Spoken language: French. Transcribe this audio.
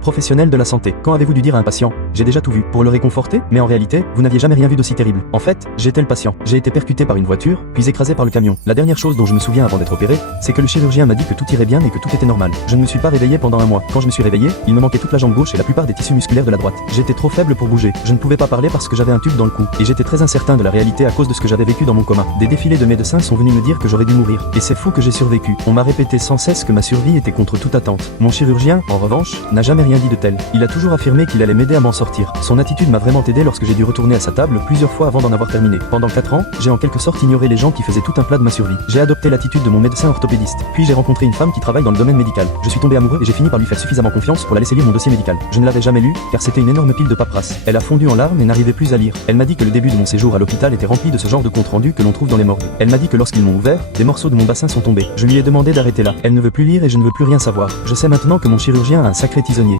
Professionnel de la santé, quand avez-vous dû dire à un patient « J'ai déjà tout vu » pour le réconforter? Mais en réalité, vous n'aviez jamais rien vu d'aussi terrible. En fait, j'étais le patient. J'ai été percuté par une voiture, puis écrasé par le camion. La dernière chose dont je me souviens avant d'être opéré, c'est que le chirurgien m'a dit que tout irait bien et que tout était normal. Je ne me suis pas réveillé pendant un mois. Quand je me suis réveillé, il me manquait toute la jambe gauche et la plupart des tissus musculaires de la droite. J'étais trop faible pour bouger. Je ne pouvais pas parler parce que j'avais un tube dans le cou. Et j'étais très incertain de la réalité à cause de ce que j'avais vécu dans mon coma. Des défilés de médecins sont venus me dire que j'aurais dû mourir. Et c'est fou que j'ai survécu. On m'a répété sans cesse que ma survie était contre toute attente. Mon chirurgien, en revanche, n'a jamais rien dit de tel. Il a toujours affirmé qu'il allait m'aider à m'en sortir. Son attitude m'a vraiment aidé lorsque j'ai dû retourner à sa table plusieurs fois avant d'en avoir terminé. Pendant 4 ans, j'ai en quelque sorte ignoré les gens qui faisaient tout un plat de ma survie. J'ai adopté l'attitude de mon médecin orthopédiste. Puis j'ai rencontré une femme qui travaille dans le domaine médical. Je suis tombé amoureux et j'ai fini par lui faire suffisamment confiance pour la laisser lire mon dossier médical. Je ne l'avais jamais lu, car c'était une énorme pile de paperasse. Elle a fondu en larmes et n'arrivait plus à lire. Elle m'a dit que le début de mon séjour à l'hôpital était rempli de ce genre de compte rendu que l'on trouve dans les morgues. Elle m'a dit que lorsqu'ils m'ont ouvert, des morceaux de mon bassin sont tombés. Je lui ai demandé d'arrêter là. Elle ne veut plus lire et je ne veux plus rien savoir. Je sais maintenant que mon chirurgien a un sacré tisonnier.